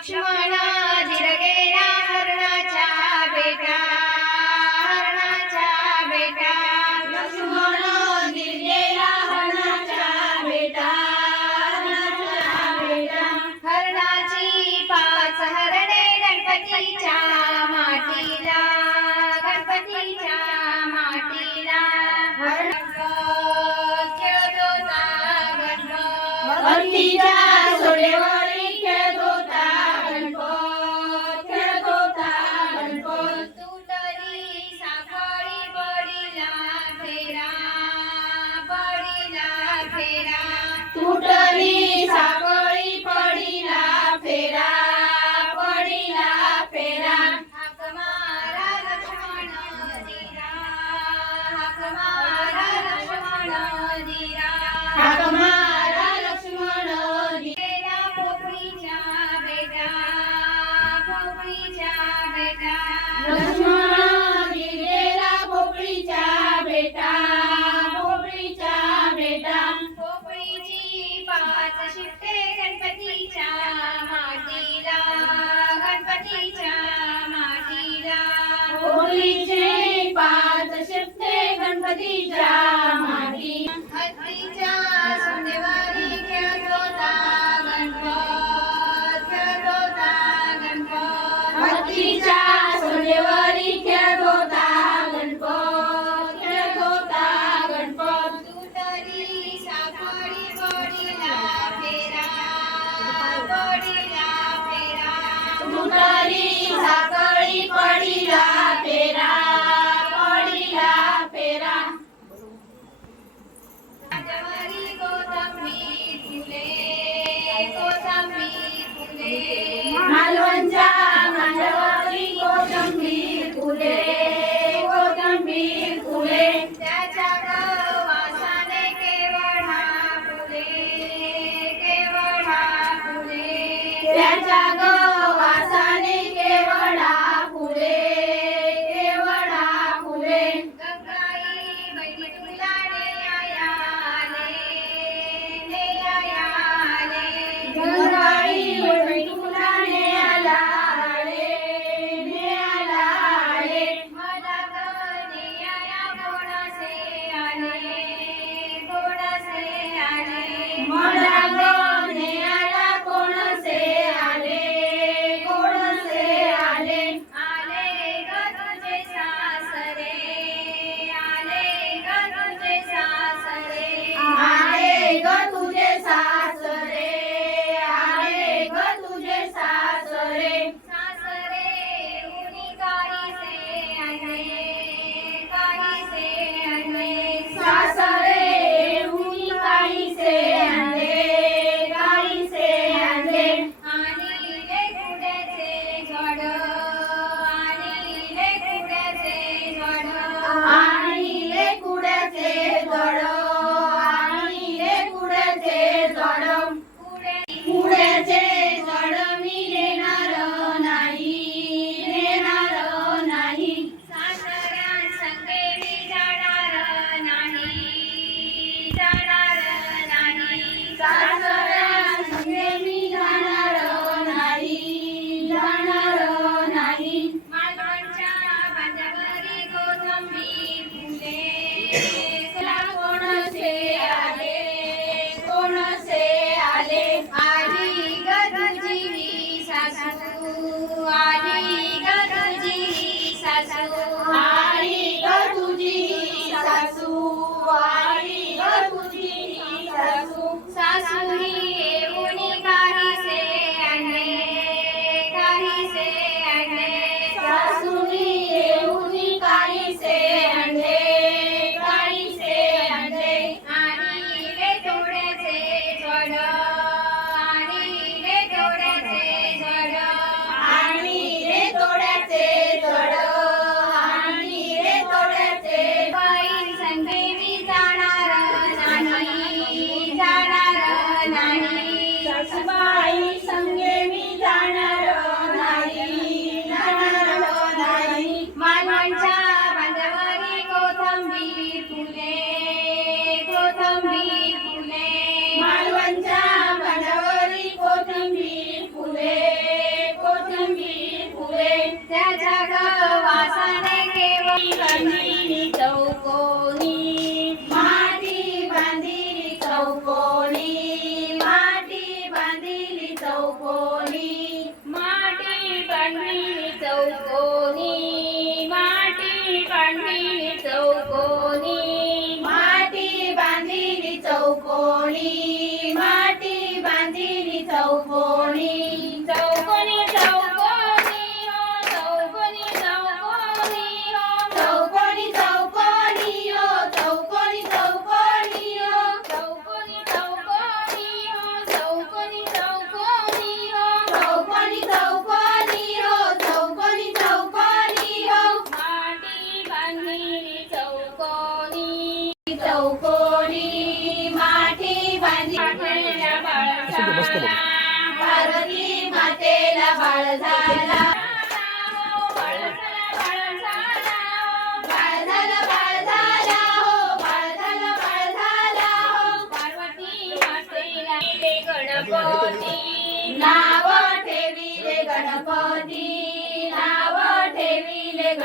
Laxman I jagoan.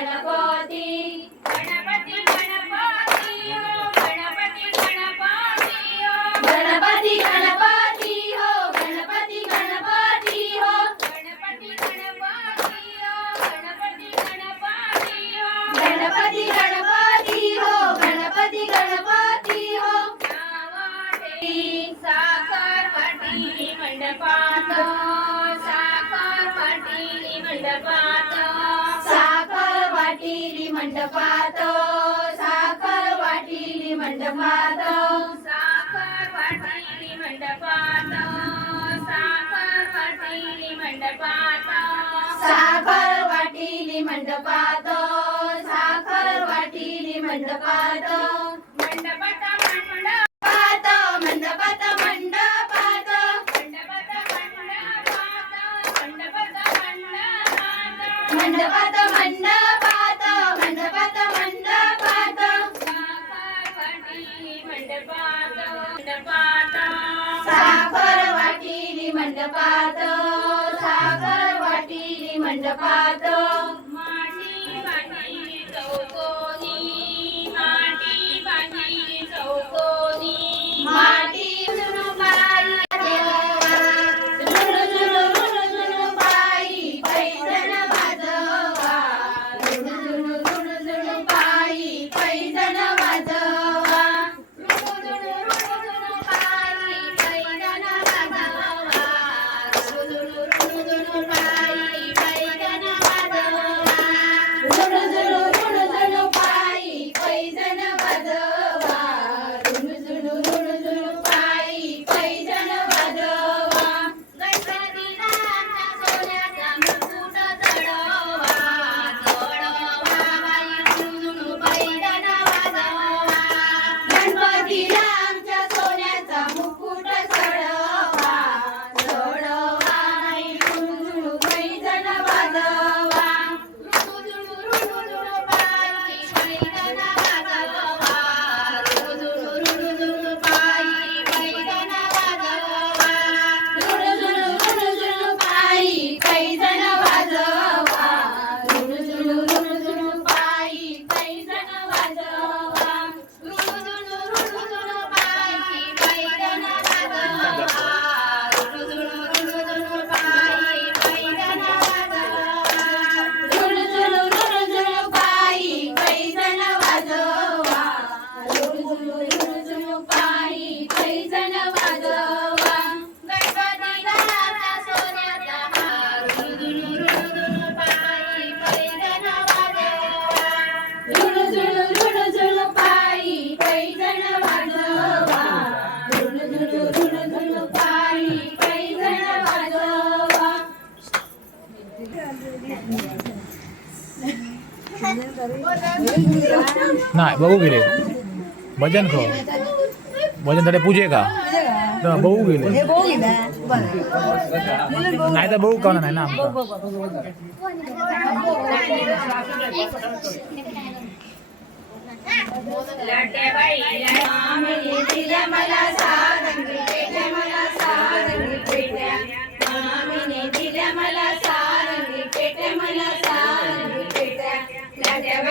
Para मंडपात साखर वाटीली मंडपात. साखर वाटीली मंडपात साखर वाटीली मंडपात. साखर वाटीली मंडपात साखर वाटीली मंडपात. ಮಂಡಪ patong ना बहु गिरे वज़न को वज़न तेरे पूजेगा। ना बहु गिरे ना तो बहु तो कौन है? नाम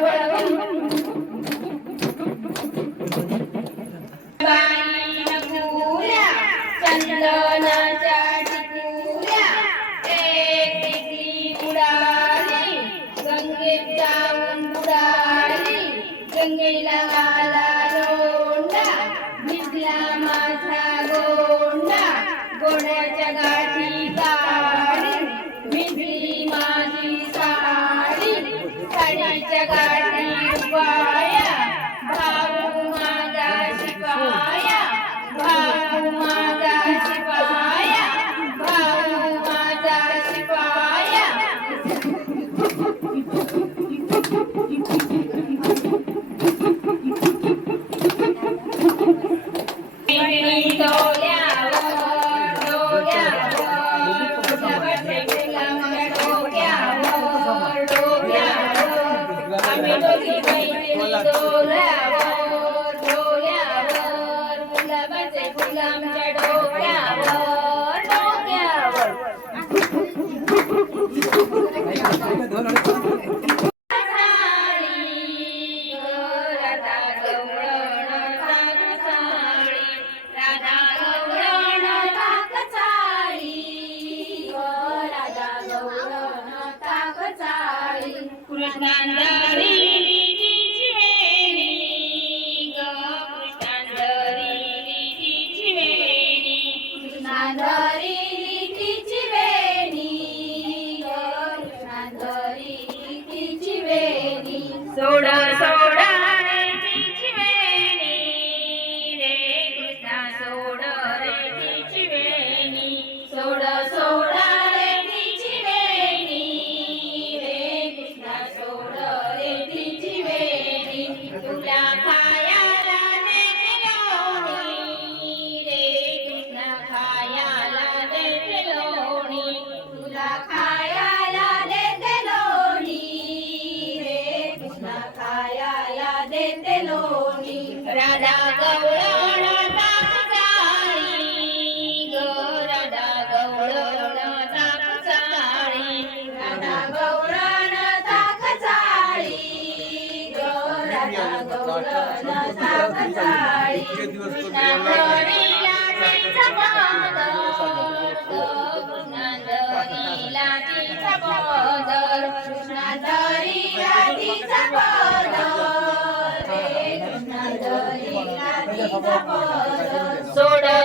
Bárbara, डोल्यावर डोल्यावर गुलाबाचे फुल आमच्या डोक्यावर डोक्यावर सोडा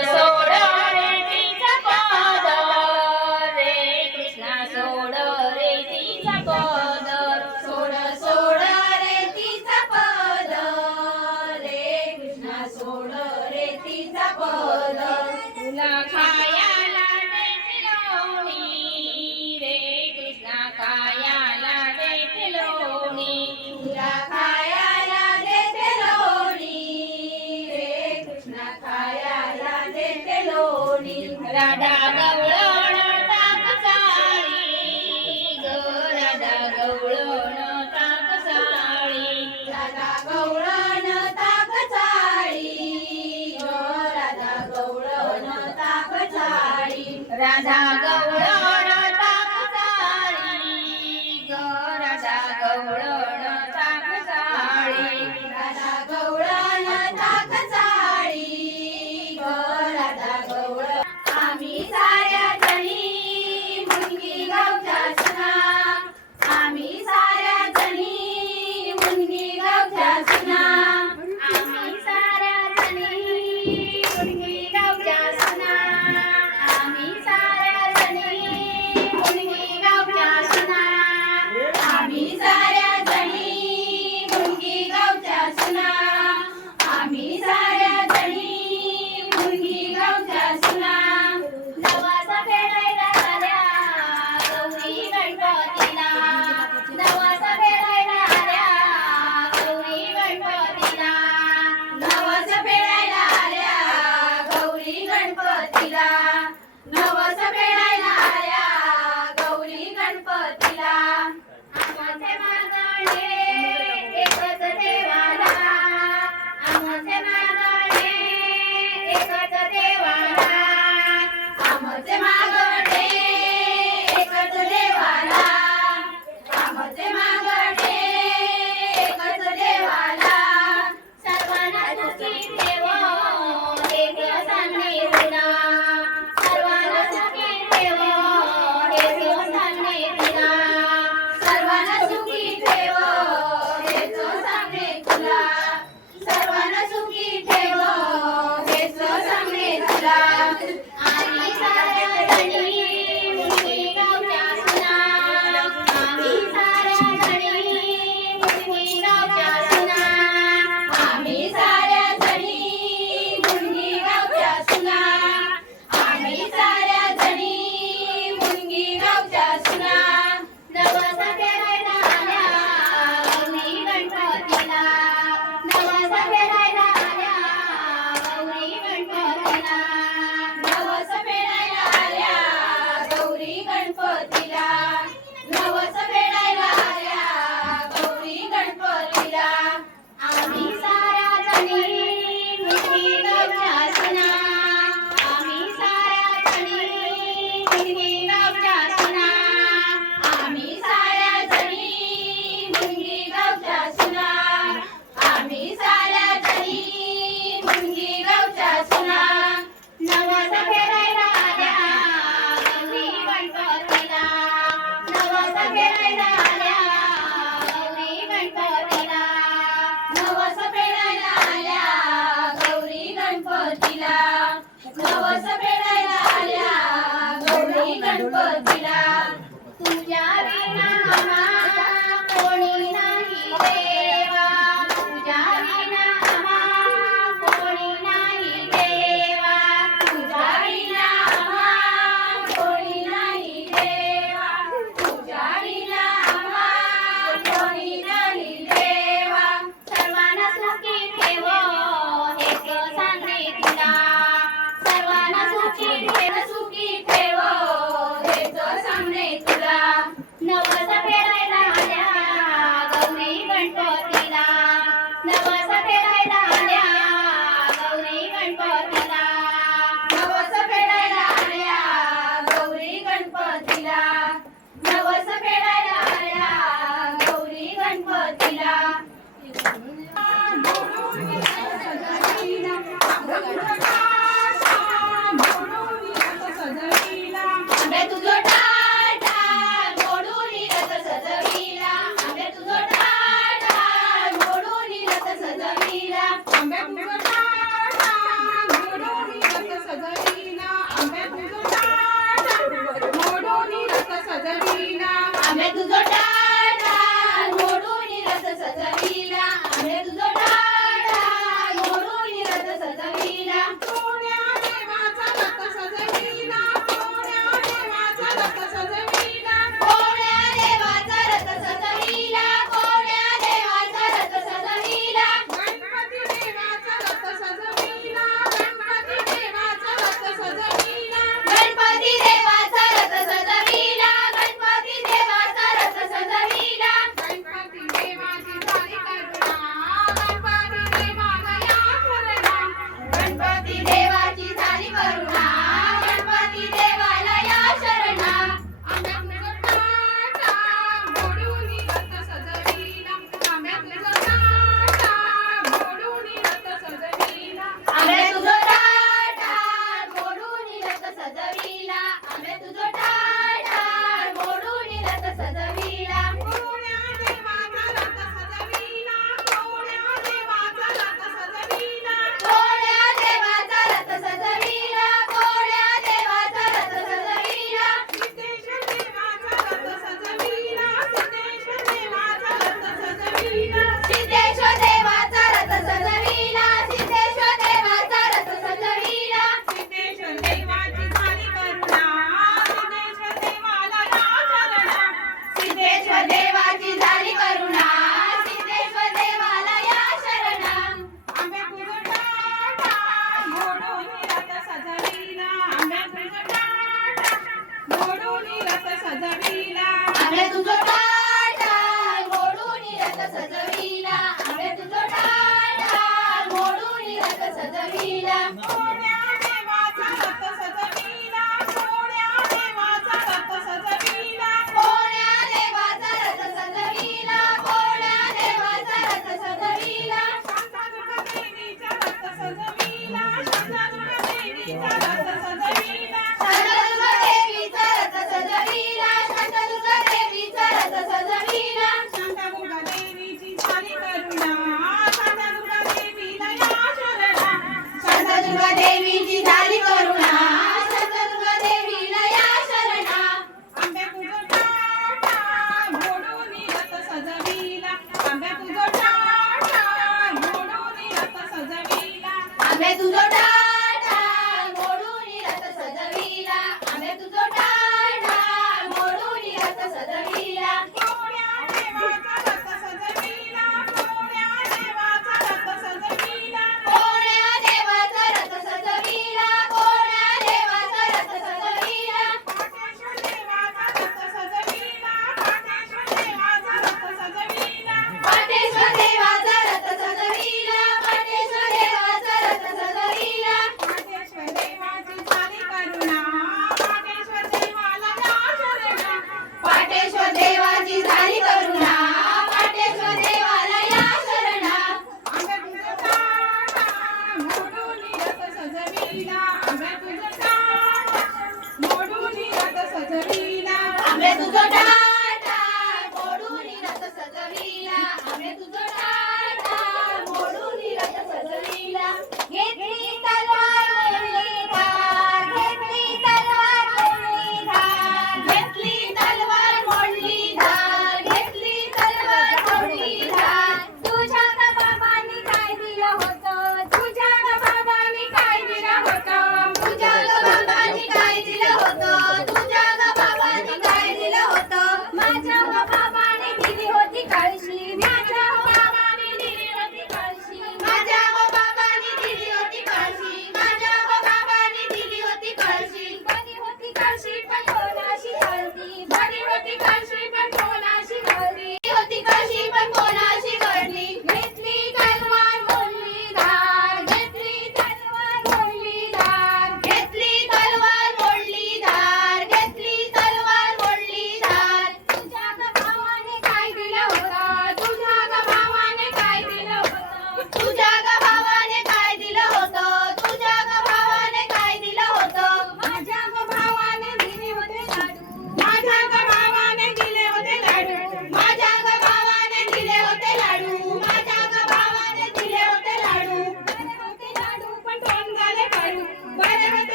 Temple Villa.